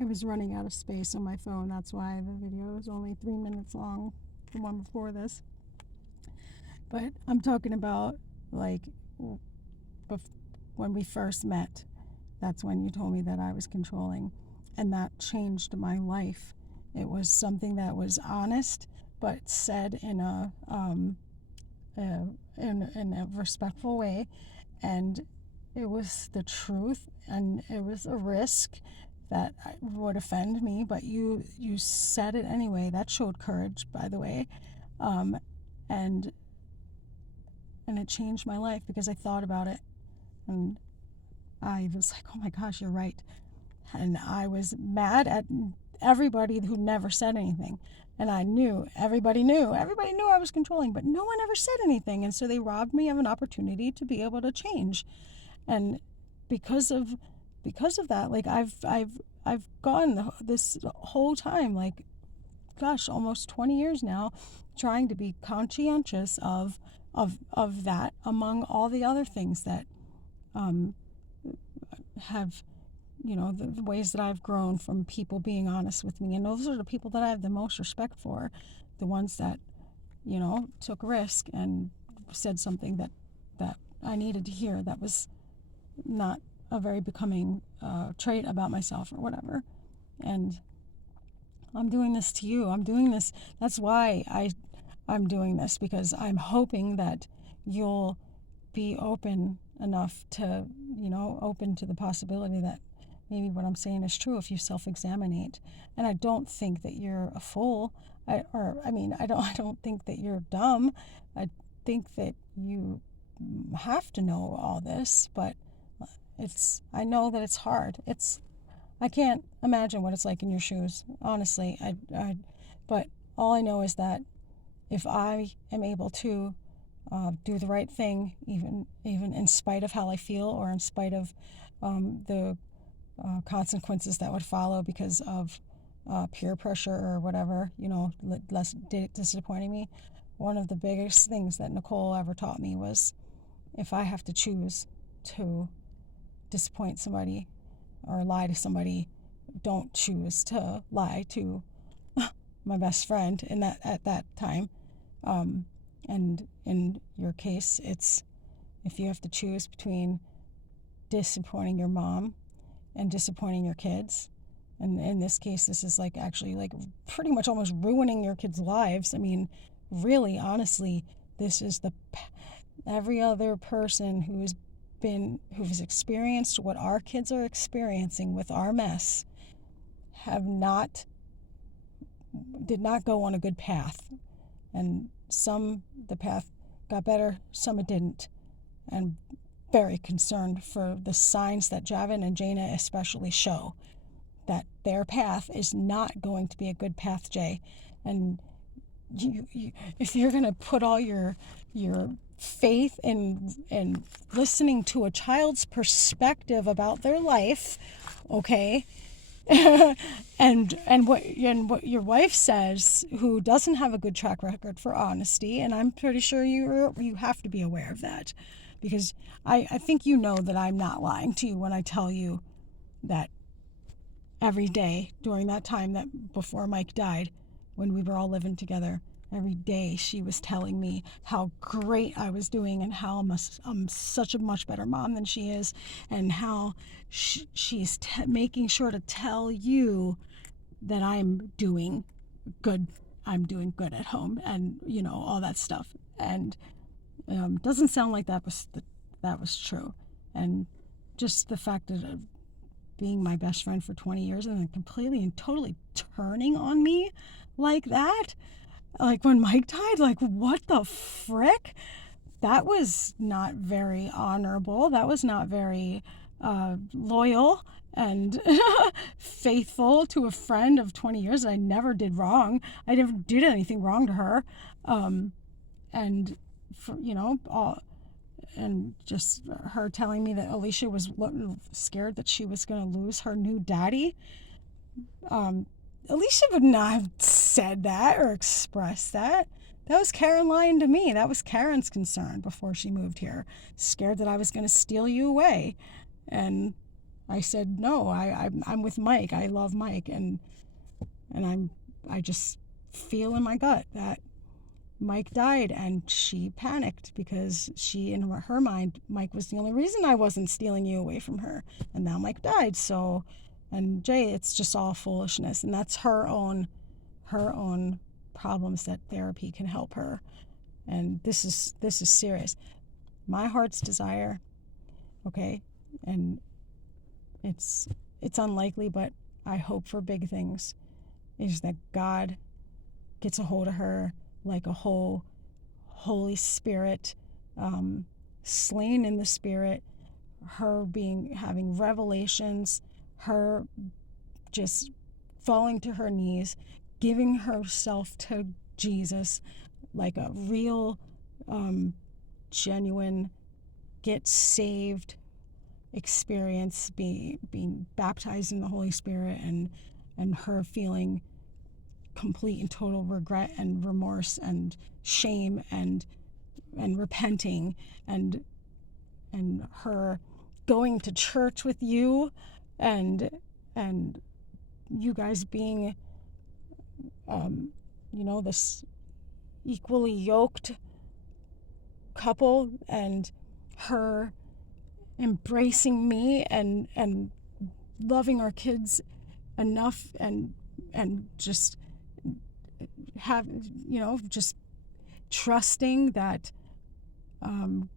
I was running out of space on my phone. That's why the video is only 3 minutes long, the one before this. But I'm talking about, like, when we first met. That's when you told me that I was controlling, and that changed my life. It was something that was honest, but said in a respectful way, and it was the truth, and it was a risk that would offend me, but you said it anyway. That showed courage, by the way, and it changed my life because I thought about it, and I was like, oh my gosh, you're right. And I was mad at everybody who never said anything. And I knew, everybody knew I was controlling, but no one ever said anything. And so they robbed me of an opportunity to be able to change. And because of that, like I've gone this whole time, like, gosh, almost 20 years now, trying to be conscientious of that, among all the other things that have, the ways that I've grown from people being honest with me. And those are the people that I have the most respect for, the ones that, took a risk and said something that I needed to hear, that was not a very becoming trait about myself or whatever. And I'm doing this to you. I'm doing this. That's why I'm doing this, because I'm hoping that you'll be open enough to, open to the possibility that maybe what I'm saying is true if you self-examinate. And I don't think that you're a fool. I don't think that you're dumb. I think that you have to know all this, but I know that it's hard. I can't imagine what it's like in your shoes, honestly. But all I know is that if I am able to do the right thing, even in spite of how I feel, or in spite of the consequences that would follow because of peer pressure or whatever, less disappointing me. One of the biggest things that Nicole ever taught me was, if I have to choose to disappoint somebody or lie to somebody, don't choose to lie to my best friend at that time. And in your case, it's, if you have to choose between disappointing your mom and disappointing your kids, and in this case, this is actually pretty much almost ruining your kids' lives. I mean, really, honestly, this is every other person who's experienced what our kids are experiencing with our mess did not go on a good path. And the path got better, some it didn't. And very concerned for the signs that Javin and Jaina especially show that their path is not going to be a good path, Jay. And you if you're going to put all your faith in listening to a child's perspective about their life, okay, and what your wife says, who doesn't have a good track record for honesty, and I'm pretty sure you have to be aware of that, because I think that I'm not lying to you when I tell you that every day during that time, that before Mike died, when we were all living together, every day she was telling me how great I was doing, and how I'm such a much better mom than she is, and how she's making sure to tell you that I'm doing good at home, and all that stuff. And doesn't sound like that was true. And just the fact of being my best friend for 20 years and then completely and totally turning on me like that, like when Mike died, like, what the frick? That was not very honorable. That was not very loyal and faithful to a friend of 20 years. I never did wrong. I never did anything wrong to her. And for, and just her telling me that Alicia was scared that she was going to lose her new daddy. Alicia would not have said that or expressed that. That was Karen lying to me. That was Karen's concern before she moved here. Scared that I was going to steal you away. And I said, no, I'm with Mike. I love Mike. And I just feel in my gut that Mike died, and she panicked because in her mind, Mike was the only reason I wasn't stealing you away from her. And now Mike died. So, and Jay, it's just all foolishness. And that's her own problems that therapy can help her. And this is serious. My heart's desire, okay, and it's unlikely, but I hope for big things, is that God gets a hold of her like a whole Holy Spirit, slain in the Spirit, her having revelations, her just falling to her knees, giving herself to Jesus like a real, genuine, get saved experience, being baptized in the Holy Spirit, and her feeling complete and total regret and remorse and shame and repenting, and her going to church with you, and you guys being this equally yoked couple, and her embracing me and loving our kids enough, and just just trusting that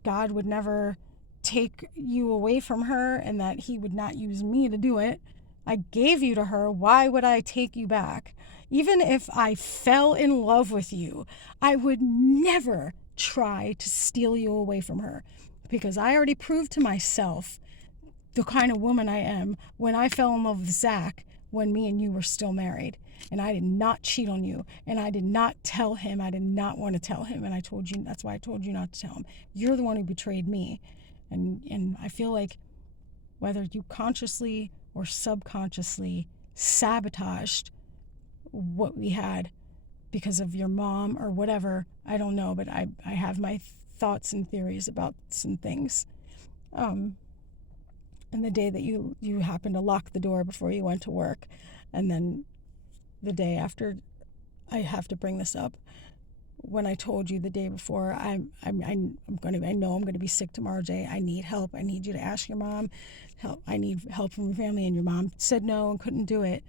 God would never take you away from her, and that he would not use me to do it. I gave you to her. Why would I take you back? Even if I fell in love with you, I would never try to steal you away from her, because I already proved to myself the kind of woman I am when I fell in love with Zach when me and you were still married. And I did not cheat on you. And I did not tell him. I did not want to tell him. And I told you, that's why I told you not to tell him. You're the one who betrayed me. And I feel like whether you consciously or subconsciously sabotaged what we had because of your mom or whatever, I don't know, but I have my thoughts and theories about some things. And the day that you happened to lock the door before you went to work, and then the day after, I have to bring this up, when I told you the day before, I know I'm gonna be sick tomorrow, Jay. I need help. I need you to ask your mom help. I need help from your family. And your mom said no and couldn't do it.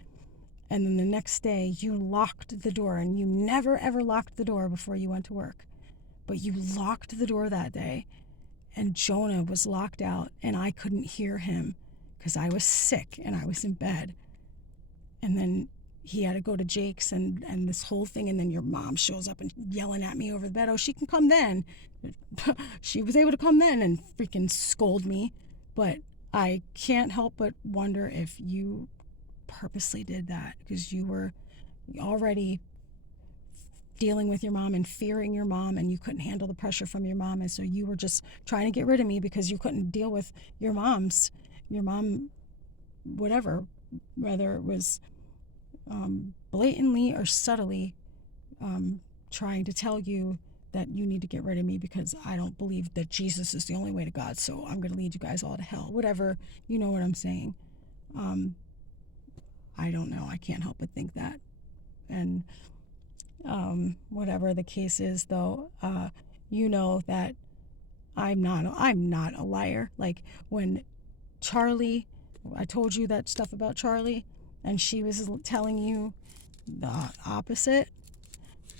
And then the next day you locked the door, and you never ever locked the door before you went to work, but you locked the door that day, and Jonah was locked out, and I couldn't hear him because I was sick and I was in bed. And then he had to go to Jake's and this whole thing, and then your mom shows up and yelling at me over the bed, oh, she can come then. She was able to come then and freaking scold me. But I can't help but wonder if you purposely did that because you were already dealing with your mom and fearing your mom, and you couldn't handle the pressure from your mom, and so you were just trying to get rid of me because you couldn't deal with your mom, whatever, whether it was blatantly or subtly trying to tell you that you need to get rid of me because I don't believe that Jesus is the only way to God, so I'm going to lead you guys all to hell. Whatever, you know what I'm saying. I don't know. I can't help but think that. And whatever the case is, though, you know that I'm not a liar. Like when Charlie, I told you that stuff about Charlie, and she was telling you the opposite,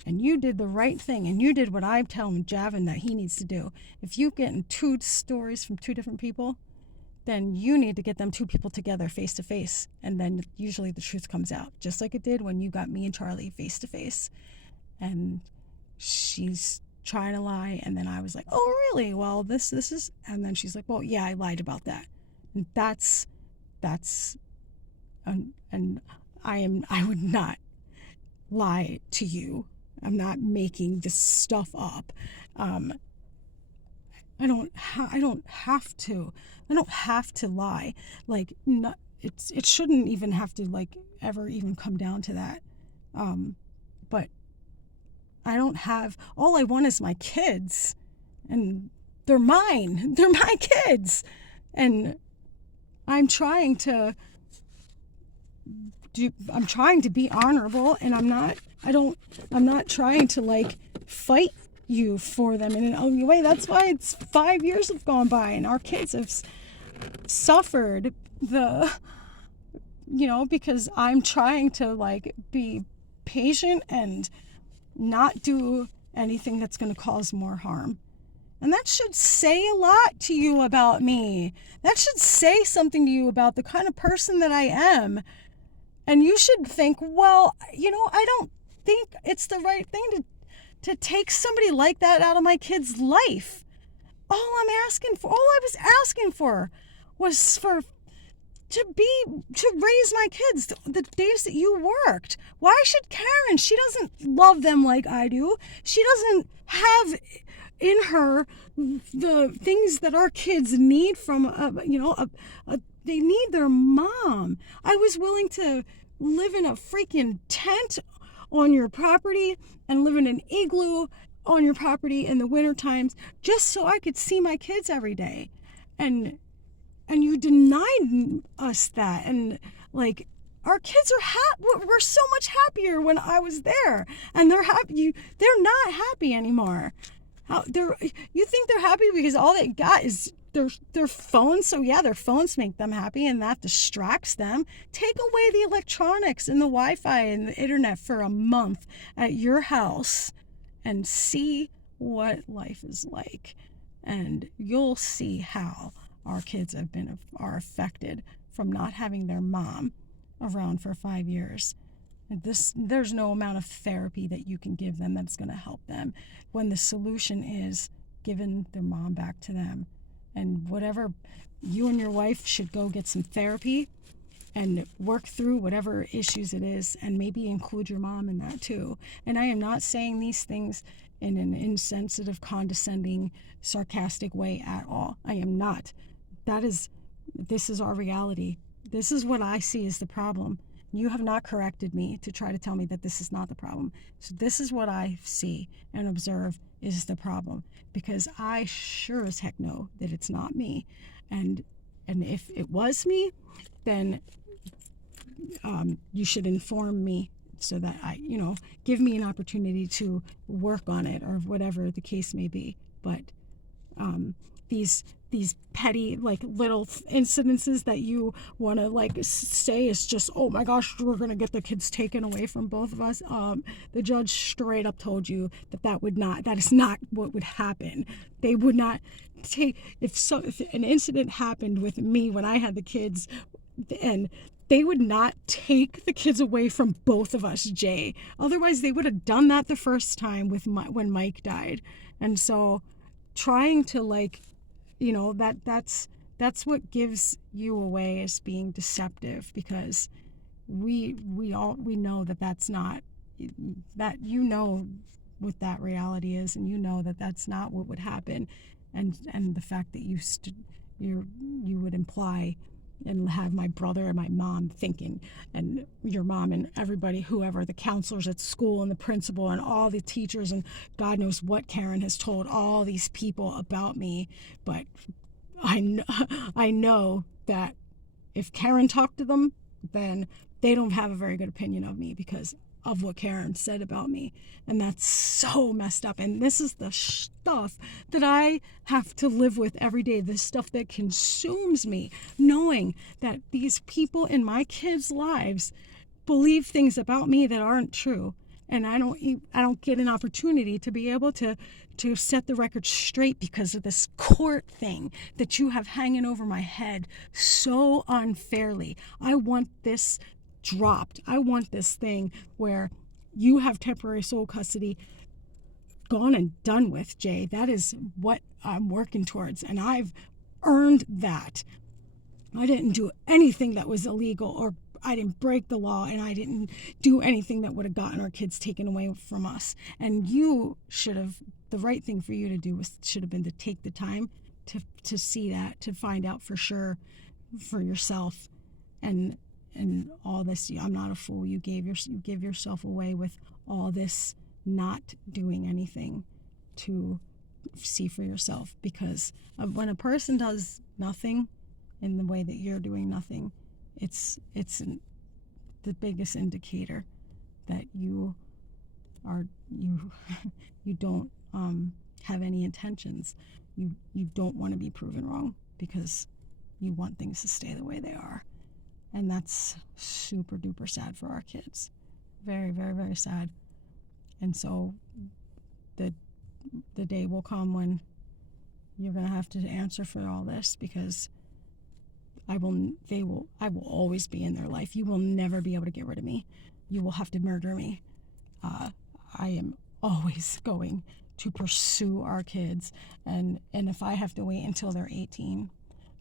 and you did the right thing, and you did what I'm telling Javin that he needs to do. If you get in two stories from two different people, then you need to get them two people together face to face, and then usually the truth comes out, just like it did when you got me and Charlie face to face. And she's trying to lie, and then I was like, oh really? Well, this is, and then she's like, well, yeah, I lied about that. And that's and I would not lie to you. I'm not making this stuff up. I don't have to lie. Like, not, it shouldn't even have to like ever even come down to that. But I don't have, all I want is my kids, and they're mine. They're my kids. And I'm trying to be honorable, and I'm not trying to like fight you for them in an ugly way. That's why it's 5 years have gone by and our kids have suffered because I'm trying to like be patient and not do anything that's going to cause more harm. And that should say a lot to you about me. That should say something to you about the kind of person that I am. And you should think, well, I don't think it's the right thing to take somebody like that out of my kid's life. All I was asking for was to raise my kids the days that you worked. Why should Karen? She doesn't love them like I do. She doesn't have in her the things that our kids need from they need their mom. I was willing to live in a freaking tent on your property and live in an igloo on your property in the winter times just so I could see my kids every day. And you denied us that. And like, our kids we're so much happier when I was there, and they're happy. They're not happy anymore. You think they're happy because all they got is their phones? So yeah, their phones make them happy, and that distracts them. Take away the electronics and the Wi-Fi and the internet for a month at your house, and see what life is like, and you'll see how our kids are affected from not having their mom around for 5 years. There's no amount of therapy that you can give them that's going to help them, when the solution is giving their mom back to them. And whatever, you and your wife should go get some therapy and work through whatever issues it is, and maybe include your mom in that too. And I am not saying these things in an insensitive, condescending, sarcastic way at all. I am not. This is our reality. This is what I see as the problem. You have not corrected me to try to tell me that this is not the problem. So this is what I see and observe is the problem, because I sure as heck know that it's not me. And if it was me, then you should inform me so that give me an opportunity to work on it, or whatever the case may be. But these petty, like, little incidences that you want to like say is just, oh my gosh, we're going to get the kids taken away from both of us. The judge straight up told you that is not what would happen. They would not take, if an incident happened with me when I had the kids, and they would not take the kids away from both of us, Jay. Otherwise, they would have done that the first time when Mike died. And so trying to that's what gives you away as being deceptive, because we know that's not, that what that reality is, and that's not what would happen, and the fact that you would imply and have my brother and my mom thinking, and your mom and everybody, whoever, the counselors at school and the principal and all the teachers, and God knows what Karen has told all these people about me. But I know that if Karen talked to them, then they don't have a very good opinion of me because of what Karen said about me. And that's so messed up. And this is the stuff that I have to live with every day, the stuff that consumes me, knowing that these people in my kids' lives believe things about me that aren't true. And I don't get an opportunity to be able to set the record straight because of this court thing that you have hanging over my head so unfairly. I want this dropped. I want this thing where you have temporary sole custody gone and done with, Jay. That is what I'm working towards, and I've earned that. I didn't do anything that was illegal, or I didn't break the law, and I didn't do anything that would have gotten our kids taken away from us. And the right thing for you to do should have been to take the time to see that, to find out for sure for yourself. And all this, I'm not a fool. You give yourself away with all this, not doing anything to see for yourself. Because when a person does nothing in the way that you're doing nothing, it's the biggest indicator that you you don't have any intentions. You don't want to be proven wrong because you want things to stay the way they are. And that's super duper sad for our kids. Very, very, very sad. And so the day will come when you're going to have to answer for all this, because I will always be in their life. You will never be able to get rid of me. You will have to murder me. I am always going to pursue our kids, and if I have to wait until they're 18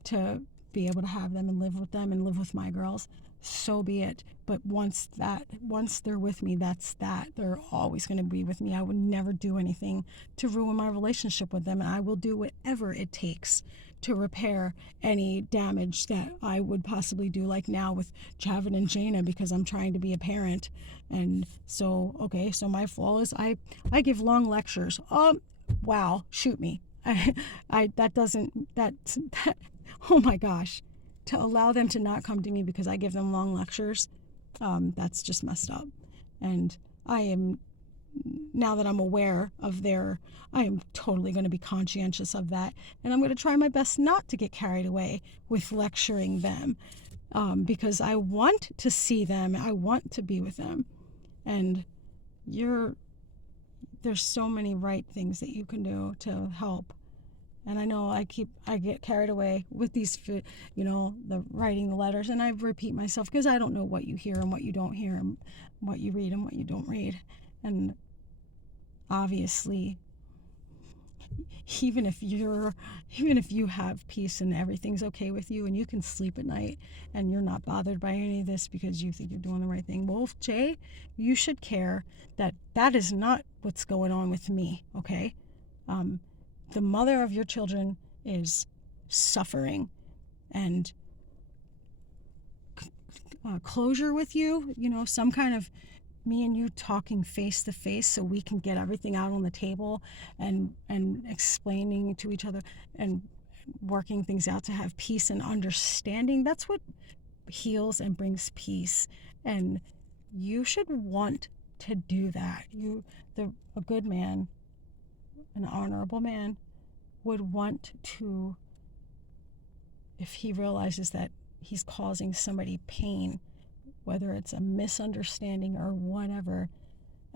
to be able to have them and live with them and live with my girls, so be it. But once they're with me, that's that. They're always going to be with me. I would never do anything to ruin my relationship with them, and I will do whatever it takes to repair any damage that I would possibly do, like now with Javin and Jaina, because I'm trying to be a parent. And so, okay, so my flaw is I give long lectures. Wow, shoot me. That oh my gosh, to allow them to not come to me because I give them long lectures, that's just messed up. And now that I'm aware of I am totally going to be conscientious of that. And I'm going to try my best not to get carried away with lecturing them, because I want to see them. I want to be with them. And there's so many right things that you can do to help. And I know I get carried away with these, the writing the letters, and I repeat myself because I don't know what you hear and what you don't hear, and what you read and what you don't read. And obviously, even if you have peace and everything's okay with you and you can sleep at night and you're not bothered by any of this because you think you're doing the right thing, well, Jay, you should care that is not what's going on with me, okay? The mother of your children is suffering, and closure with you, some kind of me and you talking face to face so we can get everything out on the table and explaining to each other and working things out to have peace and understanding. That's what heals and brings peace. And you should want to do that. A good man, an honorable man, would want to, if he realizes that he's causing somebody pain, whether it's a misunderstanding or whatever.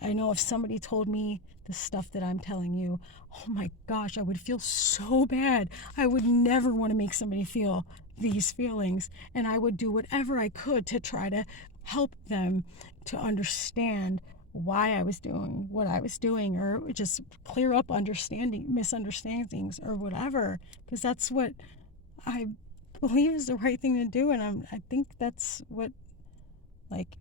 I know if somebody told me the stuff that I'm telling you, oh my gosh, I would feel so bad. I would never want to make somebody feel these feelings, and I would do whatever I could to try to help them to understand why I was doing what I was doing, or just clear up misunderstandings or whatever, because that's what I believe is the right thing to do. And I think that's what, like,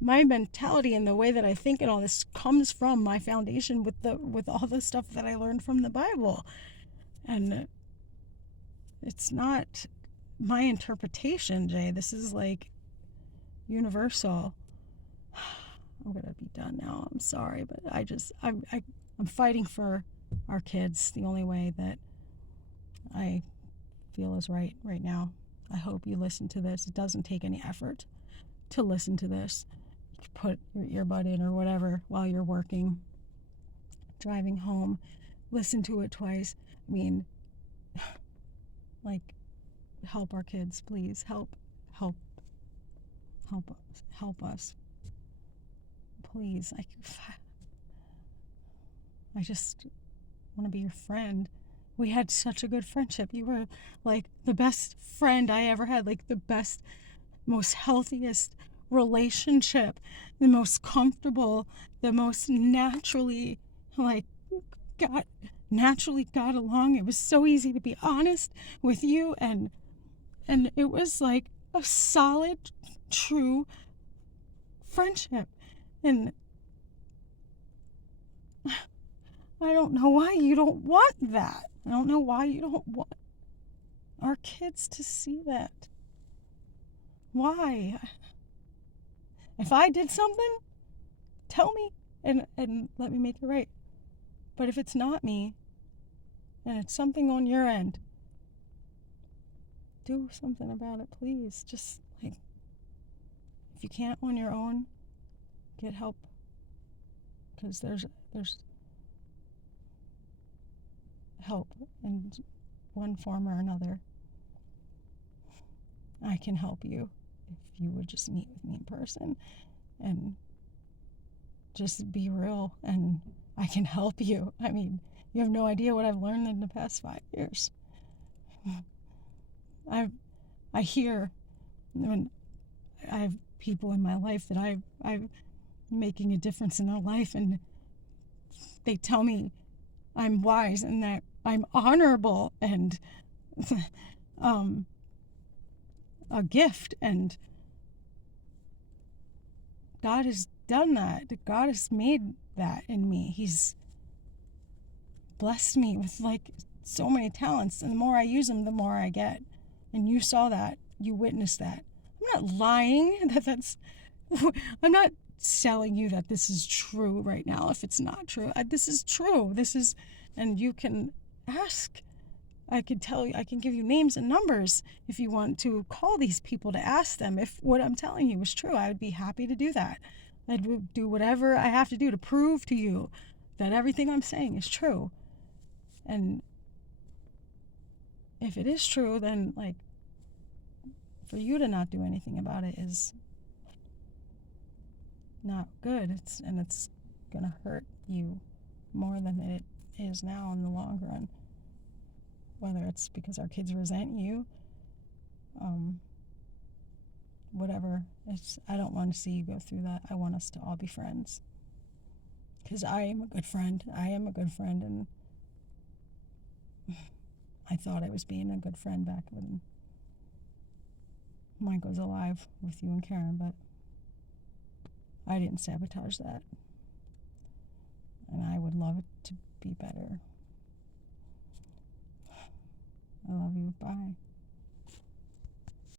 my mentality and the way that I think and all this comes from my foundation with all the stuff that I learned from the Bible. And it's not my interpretation, Jay. This is like universal. I'm gonna be done now. I'm sorry, but I'm fighting for our kids the only way that I feel is right now. I hope you listen to this. It doesn't take any effort to listen to this. Put your earbud in or whatever while you're working, driving home. Listen to it twice. I mean, like, help our kids, please. Help us. Please. I just want to be your friend. We had such a good friendship. You were like the best friend I ever had, like the best, most healthiest relationship, the most comfortable, the most naturally got along. It was so easy to be honest with you, and it was like a solid, true friendship. And I don't know why you don't want that. I don't know why you don't want our kids to see that. Why? If I did something, tell me and let me make it right. But if it's not me, and it's something on your end, do something about it, please. Just like, if you can't on your own, get help, because there's help in one form or another. I can help you if you would just meet with me in person and just be real, and I can help you. I mean, you have no idea what I've learned in the past 5 years. I hear when I have people in my life that I'm making a difference in their life, and they tell me I'm wise and that I'm honorable and a gift, and God has done that. God has made that in me. He's blessed me with like so many talents, and the more I use them, the more I get. And you saw that. You witnessed that. I'm not lying. That's. I'm not selling you that this is true right now. If it's not true, this is true. This is, and you can ask. I can tell you. I can give you names and numbers if you want to call these people to ask them if what I'm telling you is true. I would be happy to do that. I'd do whatever I have to do to prove to you that everything I'm saying is true. And if it is true, then like, for you to not do anything about it is not good. It's gonna hurt you more than it is now in the long run. Whether it's because our kids resent you, whatever. I don't want to see you go through that. I want us to all be friends. Because I am a good friend. And I thought I was being a good friend back when Mike was alive with you and Karen, but I didn't sabotage that. And I would love it to be better. I love you. Bye.